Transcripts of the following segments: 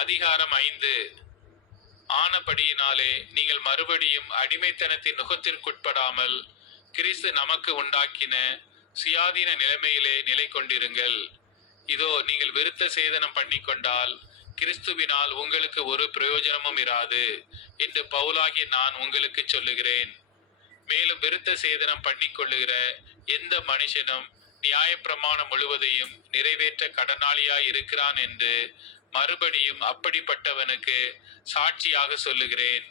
அதிகாரம் 5. ஆனபடியினாலே நீங்கள் மறுபடியும் அடிமைத்தனத்தின் நுகத்திற்குட்படாமல் கிறிஸ்து நமக்கு உண்டாக்கின சுயாதீன நிலைமையிலே நிலை கொண்டிருங்கள். இதோ நீங்கள் விருத்த சேதனம் பண்ணிக்கொண்டால் கிறிஸ்துவினால் உங்களுக்கு ஒரு பிரயோஜனமும் இராது என்று பவுலாகிய நான் உங்களுக்கு சொல்லுகிறேன். மேலும் விருத்த சேதனம் பண்ணிக்கொள்ளுகிற எந்த மனுஷனும் நியாயப்பிரமாணம் முழுவதையும் நிறைவேற்ற கடனாளியாய் இருக்கிறான் என்று மறுபடியும் அப்படிப்பட்டவனுக்கு சாட்சியாக சொல்லுகிறேன்.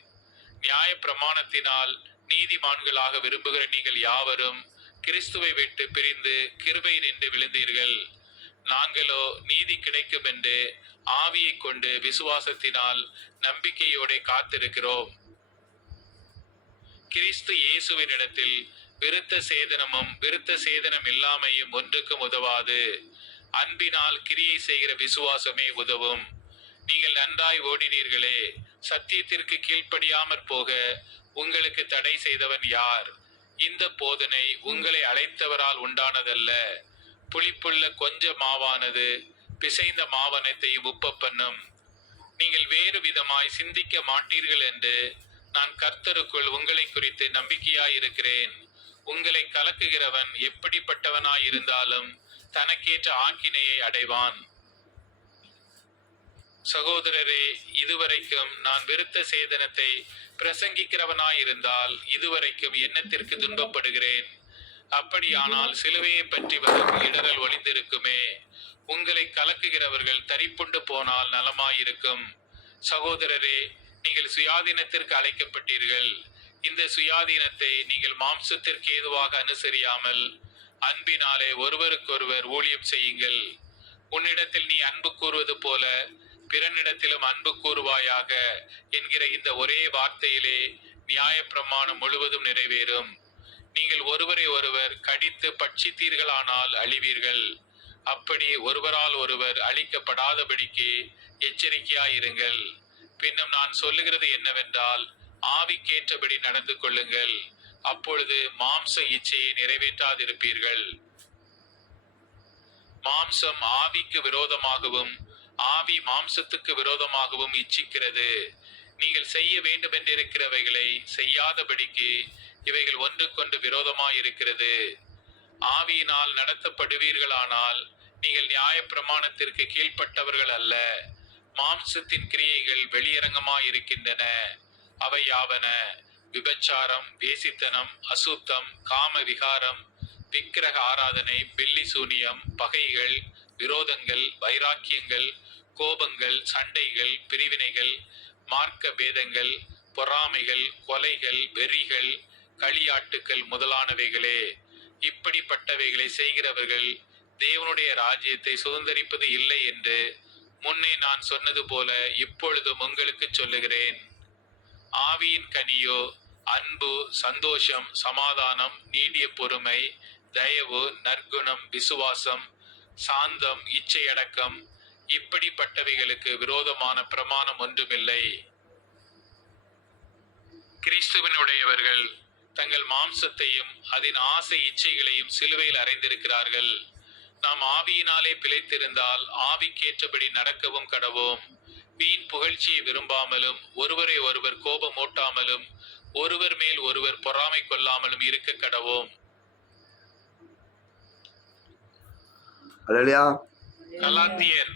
நியாயப்பிரமாணத்தினால் நீதிமான்களாக விரும்புகிற நீங்கள் யாவரும் கிறிஸ்துவை விட்டு பிரிந்து கிருபை நின்று விழுந்தீர்கள். நாங்களோ நீதி கிடைக்கும் என்று ஆவியை கொண்டு விசுவாசத்தினால் நம்பிக்கையோடு காத்திருக்கிறோம். கிறிஸ்து இயேசுவினிடத்தில் விருத்த சேதனமும் விருத்த சேதனம் இல்லாமையும் ஒன்றுக்கும் உதவாது. அன்பினால் கிரியை செய்கிற விசுவாசமே உதவும். நீங்கள் நன்றாய் ஓடினீர்களே, சத்தியத்திற்கு கீழ்ப்படியாமற் போக உங்களுக்கு தடை செய்தவன் யார்? இந்த போதனை உங்களை அழைத்தவரால் உண்டானதல்ல. புளிப்புள்ள கொஞ்ச மாவானது பிசைந்த மாவனத்தையும் உப்ப பண்ணும். நீங்கள் வேறு விதமாய் சிந்திக்க மாட்டீர்கள் என்று நான் கர்த்தருக்குள் உங்களை குறித்து நம்பிக்கையாயிருக்கிறேன். உங்களை கலக்குகிறவன் எப்படிப்பட்டவனாயிருந்தாலும் தனக்கேற்ற ஆக்கினையை அடைவான். சகோதரரே, இதுவரைக்கும் நான் விருத்த சேதனத்தை பிரசங்கிக்கிறவனாயிருந்தால் இதுவரைக்கும் எண்ணத்திற்கு துன்பப்படுகிறேன். அப்படியானால் சிலுவையை பற்றி வரும் இடரல் ஒளிந்திருக்குமே. உங்களை கலக்குகிறவர்கள் தரிப்புண்டு போனால் நலமாயிருக்கும். சகோதரரே, நீங்கள் சுயாதீனத்திற்கு அழைக்கப்பட்டீர்கள். இந்த சுயாதீனத்தை நீங்கள் மாம்சத்திற்கு ஏதுவாக அனுசரியாமல் அன்பினாலே ஒருவருக்கொருவர் ஊழியம் செய்யுங்கள். உன்னிடத்தில் நீ அன்பு கூறுவது போல பிறனிடத்திலும் அன்பு கூறுவாயாக என்கிற இந்த ஒரே வார்த்தையிலே நியாயப்பிரமாணம் முழுவதும் நிறைவேறும். நீங்கள் ஒருவரை ஒருவர் கடித்து பட்சித்தீர்களானால் அழிவீர்கள். அப்படி ஒருவரால் ஒருவர் அழிக்கப்படாதபடிக்கு எச்சரிக்கையாயிருங்கள். பின்னும் நான் சொல்லுகிறது என்னவென்றால், ஆவிக்கேற்றபடி நடந்து கொள்ளுங்கள். அப்பொழுது மாம்ச இச்சையை நிறைவேற்றாதிருப்பீர்கள். மாம்சம் ஆவிக்கு விரோதமாகவும் ஆவி மாம்சத்துக்கு விரோதமாகவும் இச்சிக்கிறது. நீங்கள் செய்ய வேண்டும் என்றிருக்கிறவைகளை செய்யாதபடிக்கு இவைகள் ஒன்றுக்கொண்டு விரோதமாயிருக்கிறது. ஆவியினால் நடத்தப்படுவீர்களானால் நீங்கள் நியாயப்பிரமாணத்திற்கு கீழ்ப்பட்டவர்கள் அல்ல. மாம்சத்தின் கிரியைகள் வெளியரங்கமாயிருக்கின்றன. அவை யாவன: விபச்சாரம், வேசித்தனம், அசுத்தம், காம விகாரம், விக்கிரக ஆராதனை, பில்லி சூனியம், பகைகள், விரோதங்கள், வைராக்கியங்கள், கோபங்கள், சண்டைகள், பிரிவினைகள், மார்க்க பேதங்கள், பொறாமைகள், கொலைகள், வெறிகள், களியாட்டுக்கள் முதலானவைகளே. இப்படிப்பட்டவைகளை செய்கிறவர்கள் தேவனுடைய ராஜ்யத்தை சுதந்தரிப்பது இல்லை என்று முன்னே நான் சொன்னது போல இப்பொழுதும் உங்களுக்கு சொல்லுகிறேன். ஆவியின் கனியோ அன்பு, சந்தோஷம், சமாதானம், நீடிய பொறுமை, தயவு, நற்குணம், விசுவாசம், சாந்தம், இச்சையடக்கம். இப்படிப்பட்டவைகளுக்கு விரோதமான பிரமாணம் ஒன்றுமில்லை. கிறிஸ்துவினுடையவர்கள் தங்கள் மாம்சத்தையும் அதன் ஆசை இச்சைகளையும் சிலுவையில் அறைந்திருக்கிறார்கள். நாம் ஆவியினாலே பிழைத்திருந்தால் ஆவிக்கேற்றபடி நடக்கவும் கடவோம். வீண் புகழ்ச்சியை விரும்பாமலும் ஒருவரை ஒருவர் கோபமூட்டாமலும் ஒருவர் மேல் ஒருவர் பொறாமை கொள்ளாமலும் இருக்க கடவோம். கலாத்தியர்